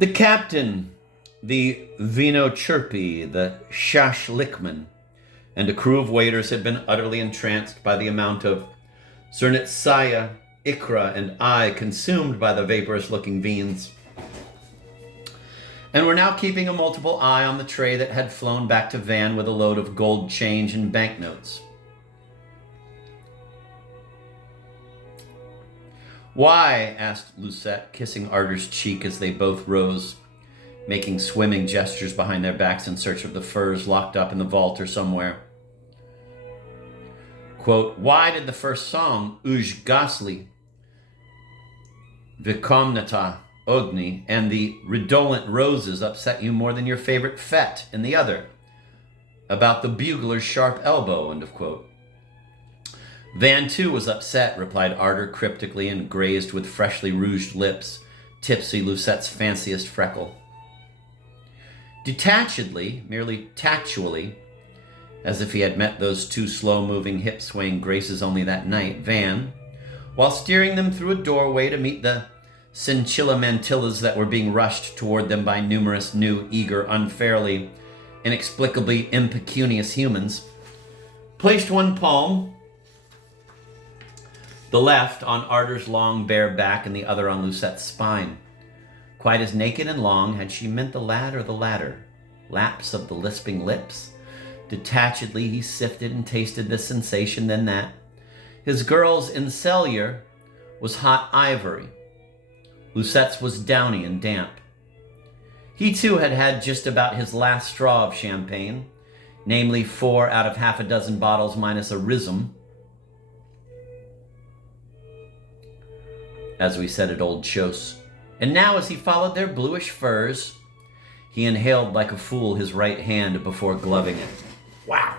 The captain, the Vino Chirpy, the Shashlikman, and a crew of waiters had been utterly entranced by the amount of Zernitsaya, Ikra, and I consumed by the vaporous-looking viands, and were now keeping a multiple eye on the tray that had flown back to Van with a load of gold change and banknotes. "Why?" asked Lucette, kissing Arter's cheek as they both rose, making swimming gestures behind their backs in search of the furs locked up in the vault or somewhere. Quote, "Why did the first song, Uj Gasli, Vikomnata Ogni, and the Redolent Roses upset you more than your favorite fete in the other, about the bugler's sharp elbow," end of quote. "Van, too, was upset," replied Arter cryptically and grazed with freshly rouged lips, tipsy Lucette's fanciest freckle. Detachedly, merely tactually, as if he had met those two slow-moving, hip-swaying graces only that night, Van, while steering them through a doorway to meet the chinchilla mantillas that were being rushed toward them by numerous new, eager, unfairly, inexplicably impecunious humans, placed one palm, the left, on Arter's long, bare back and the other on Lucette's spine. Quite as naked and long, had she meant the lad or the latter? Laps of the lisping lips? Detachedly he sifted and tasted this sensation, then that. His girl's incellular was hot ivory. Lucette's was downy and damp. He too had had just about his last straw of champagne, namely 4 out of half a dozen bottles minus a rhythm, as we said at Old Chos. And now, as he followed their bluish furs, he inhaled like a fool his right hand before gloving it. Wow.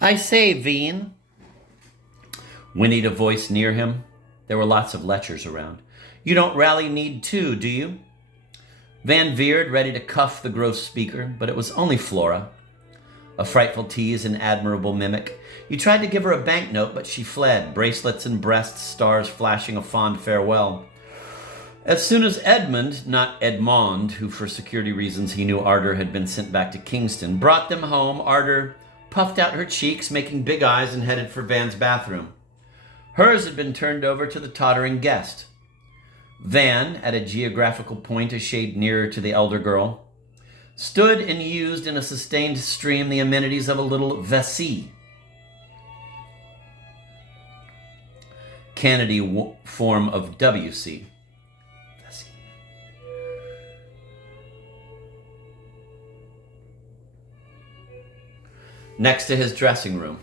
"I say, Veen," whinnied a voice near him. There were lots of lechers around. "You don't rally need too, do you?" Van veered, ready to cuff the gross speaker, but it was only Flora. A frightful tease and admirable mimic. He tried to give her a banknote, but she fled, bracelets and breast stars flashing a fond farewell. As soon as Edmund, not Edmond, who for security reasons he knew Arter had been sent back to Kingston, brought them home, Arter puffed out her cheeks, making big eyes, and headed for Van's bathroom. Hers had been turned over to the tottering guest. Van, at a geographical point a shade nearer to the elder girl, stood and used in a sustained stream the amenities of a little vessie. Kennedy form of WC. Next to his dressing room.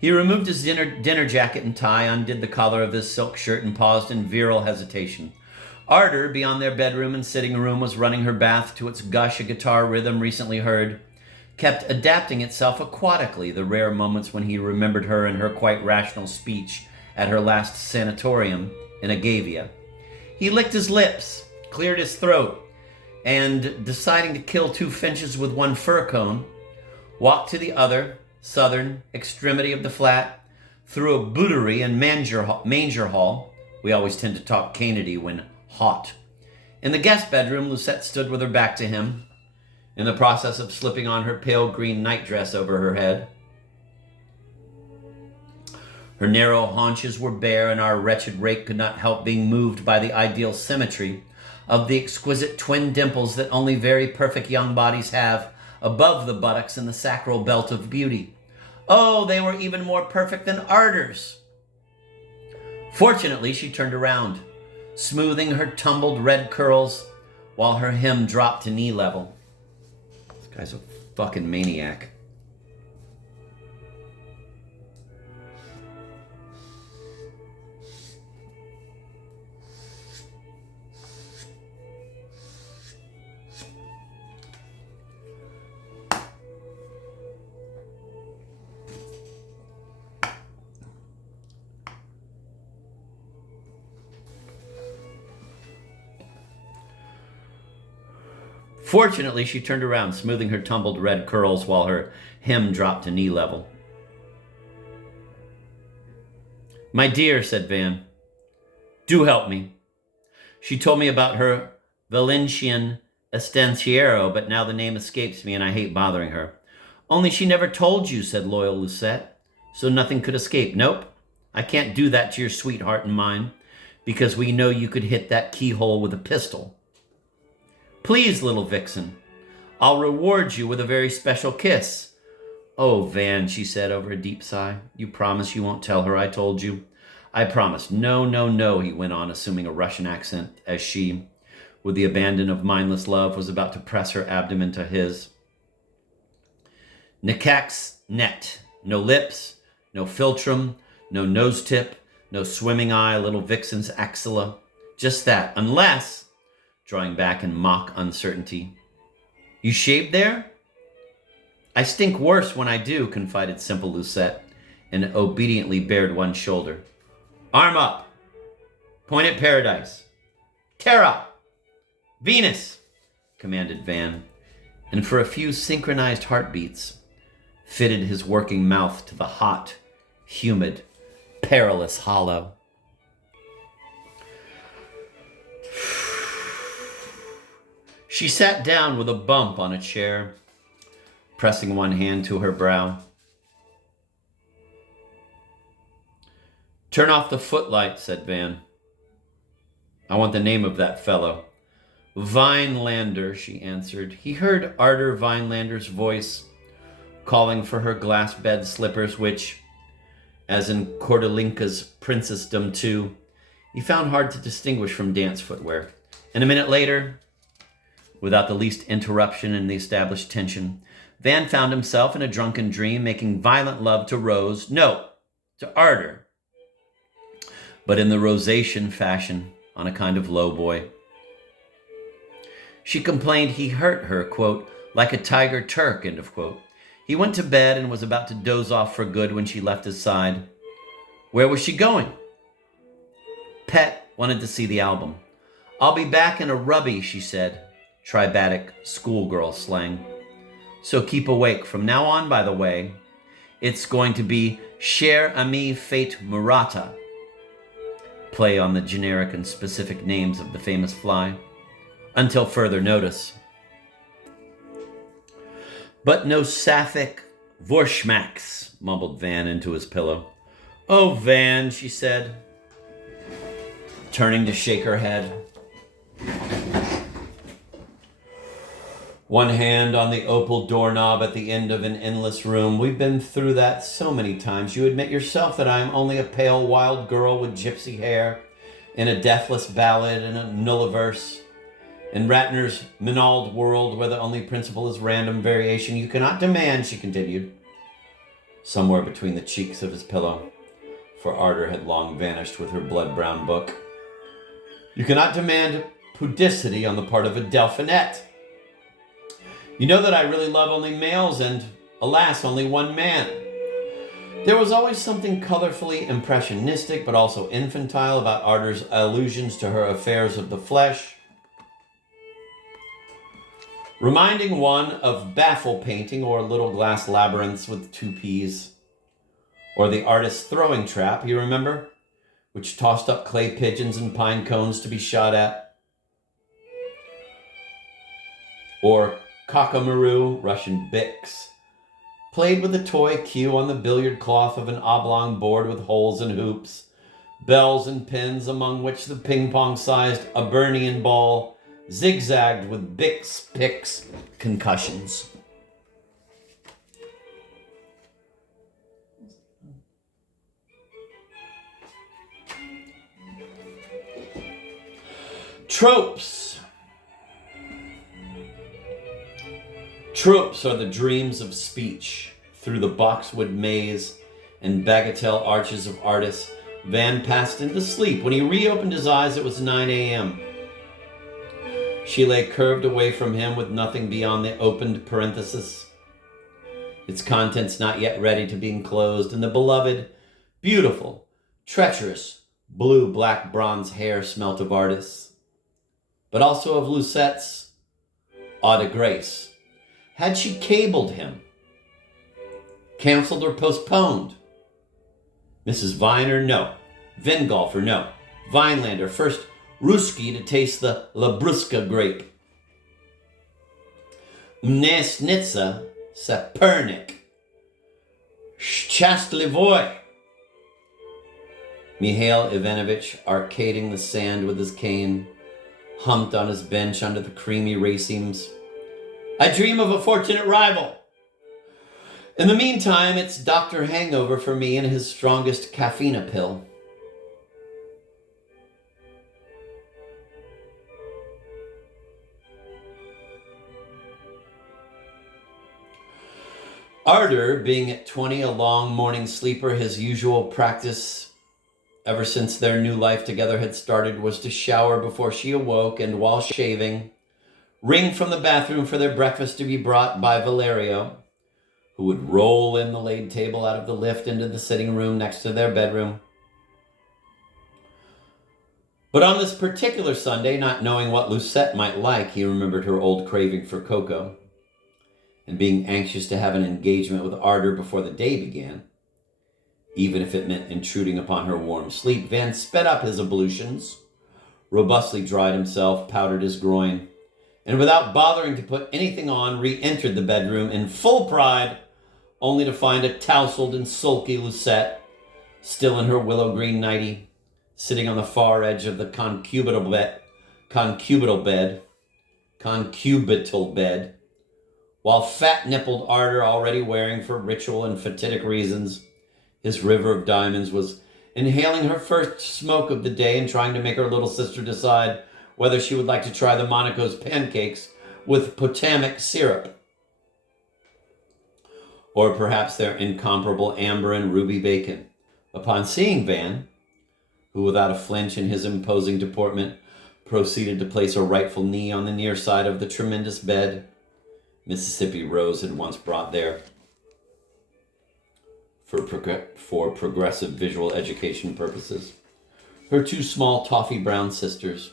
He removed his dinner jacket and tie, undid the collar of his silk shirt, and paused in virile hesitation. Arter, beyond their bedroom and sitting room, was running her bath to its gush, a guitar rhythm recently heard, kept adapting itself aquatically, the rare moments when he remembered her and her quite rational speech at her last sanatorium in Agavia. He licked his lips, cleared his throat, and, deciding to kill 2 finches with 1 fir cone, walked to the other, southern, extremity of the flat, through a bouterie and manger hall. We always tend to talk Kennedy when hot. In the guest bedroom, Lucette stood with her back to him, in the process of slipping on her pale green nightdress over her head. Her narrow haunches were bare, and our wretched rake could not help being moved by the ideal symmetry of the exquisite twin dimples that only very perfect young bodies have above the buttocks in the sacral belt of beauty. Oh, they were even more perfect than Arter's. Fortunately, she turned around, smoothing her tumbled red curls while her hem dropped to knee level. This guy's a fucking maniac. Fortunately, she turned around, smoothing her tumbled red curls while her hem dropped to knee level. "My dear," said Van, "do help me. She told me about her Valencian estanciero, but now the name escapes me and I hate bothering her." "Only she never told you," said loyal Lucette, "so nothing could escape." "Nope, I can't do that to your sweetheart and mine, because we know you could hit that keyhole with a pistol. Please, little vixen, I'll reward you with a very special kiss." "Oh, Van," she said over a deep sigh, "you promise you won't tell her I told you?" "I promise." "No, no, no," he went on, assuming a Russian accent, as she, with the abandon of mindless love, was about to press her abdomen to his. "Nikak's net. No lips, no philtrum, no nose tip, no swimming eye, little vixen's axilla. Just that, unless," drawing back in mock uncertainty, "you shaved there?" "I stink worse when I do," confided simple Lucette, and obediently bared one shoulder. "Arm up. Point at paradise. Terra! Venus!" commanded Van, and for a few synchronized heartbeats, fitted his working mouth to the hot, humid, perilous hollow. She sat down with a bump on a chair, pressing one hand to her brow. "Turn off the footlight," said Van. "I want the name of that fellow." "Vinelander," she answered. He heard Arthur Vinelander's voice calling for her glass bed slippers, which, as in Cordelinka's Princessdom too, he found hard to distinguish from dance footwear. And a minute later, without the least interruption in the established tension, Van found himself in a drunken dream making violent love to Rose, no, to Arthur, but in the rosation fashion, on a kind of lowboy. She complained he hurt her, quote, "like a tiger Turk," end of quote. He went to bed and was about to doze off for good when she left his side. Where was she going? Pet wanted to see the album. "I'll be back in a rubby," she said. Tribatic schoolgirl slang. "So keep awake. From now on, by the way, it's going to be Cher Ami Fate Murata." Play on the generic and specific names of the famous fly. Until further notice. "But no sapphic Vorschmacks," mumbled Van into his pillow. "Oh, Van," she said, turning to shake her head. One hand on the opal doorknob at the end of an endless room. "We've been through that so many times. You admit yourself that I am only a pale, wild girl with gypsy hair, in a deathless ballad and a nulliverse. In Ratner's Menald world, where the only principle is random variation, you cannot demand," she continued, somewhere between the cheeks of his pillow, for Arthur had long vanished with her blood-brown book. "You cannot demand pudicity on the part of a Delphinette. You know that I really love only males and, alas, only one man." There was always something colorfully impressionistic but also infantile about Arthur's allusions to her affairs of the flesh, reminding one of baffle painting or little glass labyrinths with 2 Ps. Or the artist's throwing trap, you remember? Which tossed up clay pigeons and pine cones to be shot at. Or Kakamaru, Russian Bix, played with a toy cue on the billiard cloth of an oblong board with holes and hoops, bells and pins among which the ping-pong-sized Abernian ball zigzagged with Bix Pix concussions. Tropes. Tropes are the dreams of speech. Through the boxwood maze and bagatelle arches of artists, Van passed into sleep. When he reopened his eyes, it was 9 a.m. She lay curved away from him with nothing beyond the opened parenthesis, its contents not yet ready to be enclosed, and the beloved, beautiful, treacherous, blue-black bronze hair smelt of artists, but also of Lucette's eau de grace. Had she cabled him, canceled or postponed? Mrs. Viner, no. Vingolfer, no. Vinelander, first Ruski to taste the Labrusca grape. Mnesnitsa, Sapernik. Chastlivoy. Mihail Ivanovich, arcading the sand with his cane, humped on his bench under the creamy racemes. I dream of a fortunate rival. In the meantime, it's Dr. Hangover for me and his strongest caffeine pill. Arder, being at 20 a long morning sleeper, his usual practice ever since their new life together had started was to shower before she awoke and, while shaving, ring from the bathroom for their breakfast to be brought by Valerio, who would roll in the laid table out of the lift into the sitting room next to their bedroom. But on this particular Sunday, not knowing what Lucette might like, he remembered her old craving for cocoa, and being anxious to have an engagement with Arder before the day began, even if it meant intruding upon her warm sleep, Van sped up his ablutions, robustly dried himself, powdered his groin, and without bothering to put anything on, re-entered the bedroom in full pride, only to find a tousled and sulky Lucette, still in her willow green nightie, sitting on the far edge of the concubital bed, while fat-nippled Arder, already wearing for ritual and fatidic reasons his river of diamonds, was inhaling her first smoke of the day and trying to make her little sister decide whether she would like to try the Monaco's pancakes with Potomac syrup, or perhaps their incomparable amber and ruby bacon. Upon seeing Van, who without a flinch in his imposing deportment proceeded to place a rightful knee on the near side of the tremendous bed Mississippi Rose had once brought there for progressive visual education purposes, her two small toffee brown sisters,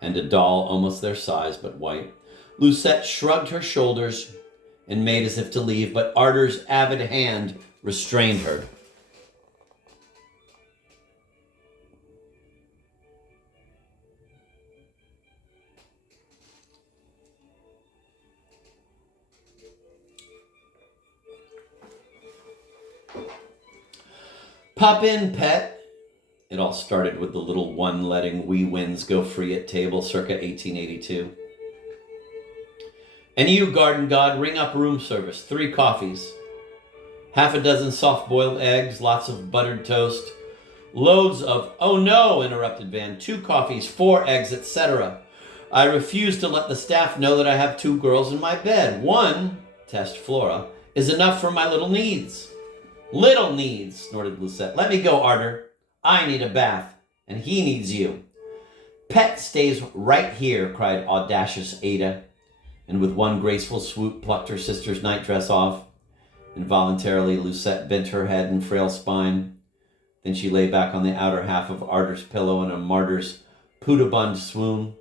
and a doll almost their size but white, Lucette shrugged her shoulders and made as if to leave, but Arder's avid hand restrained her. Pop in, pet. It all started with the little one letting wee winds go free at table circa 1882. And you, garden god, ring up room service. 3 coffees. Half a dozen soft-boiled eggs, lots of buttered toast, loads of... Oh no, interrupted Van. 2 coffees, 4 eggs, etc. I refuse to let the staff know that I have 2 girls in my bed. 1, test Flora, is enough for my little needs. Little needs, snorted Lucette. Let me go, Arder. I need a bath, and he needs you. Pet stays right here, cried audacious Ada, and with one graceful swoop plucked her sister's nightdress off. Involuntarily, Lucette bent her head and frail spine. Then she lay back on the outer half of Arder's pillow in a martyr's pudibund swoon,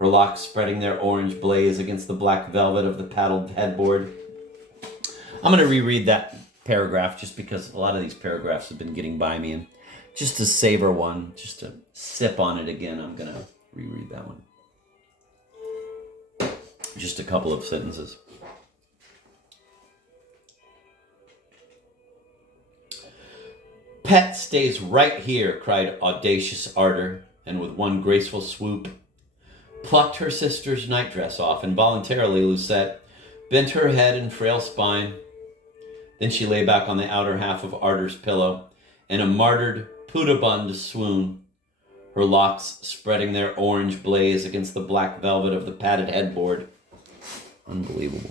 her locks spreading their orange blaze against the black velvet of the paddled headboard. I'm going to reread that paragraph just because a lot of these paragraphs have been getting by me, and just to savor one, just to sip on it again, I'm going to reread that one. Just a couple of sentences. Pet stays right here, cried audacious Arder, and with one graceful swoop plucked her sister's nightdress off. Involuntarily, Lucette bent her head and frail spine. Then she lay back on the outer half of Arder's pillow in a martyred pudibund swoon, her locks spreading their orange blaze against the black velvet of the padded headboard. Unbelievable.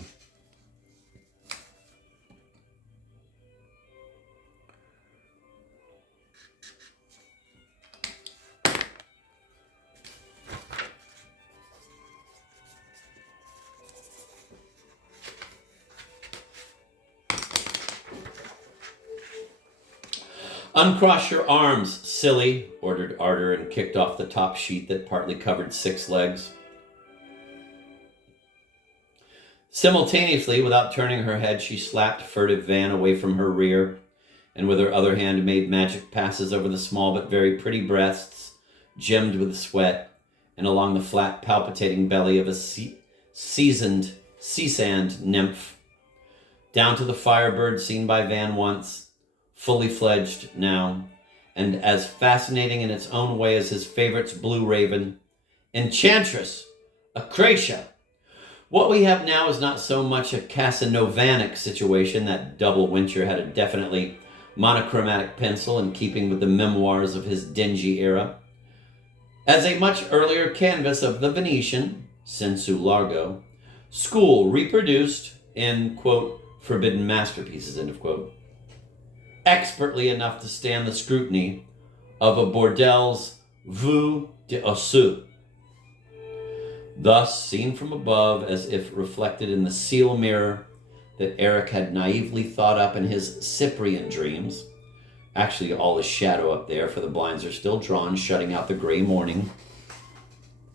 "Uncross your arms, silly," ordered Arter, and kicked off the top sheet that partly covered 6 legs. Simultaneously, without turning her head, she slapped furtive Van away from her rear, and with her other hand made magic passes over the small but very pretty breasts, gemmed with sweat, and along the flat, palpitating belly of a seasoned sea-sand nymph. Down to the firebird seen by Van once, fully fledged now, and as fascinating in its own way as his favorite's blue raven, Enchantress Acracia. What we have now is not so much a Casanovanic situation. That double Wincher had a definitely monochromatic pencil in keeping with the memoirs of his dingy era, as a much earlier canvas of the Venetian, sensu largo, school reproduced in, quote, forbidden masterpieces, end of quote, expertly enough to stand the scrutiny of a Bordel's vue d'ossu. Thus, seen from above, as if reflected in the seal mirror that Eric had naively thought up in his Cyprian dreams. Actually, all is shadow up there, for the blinds are still drawn, shutting out the gray morning.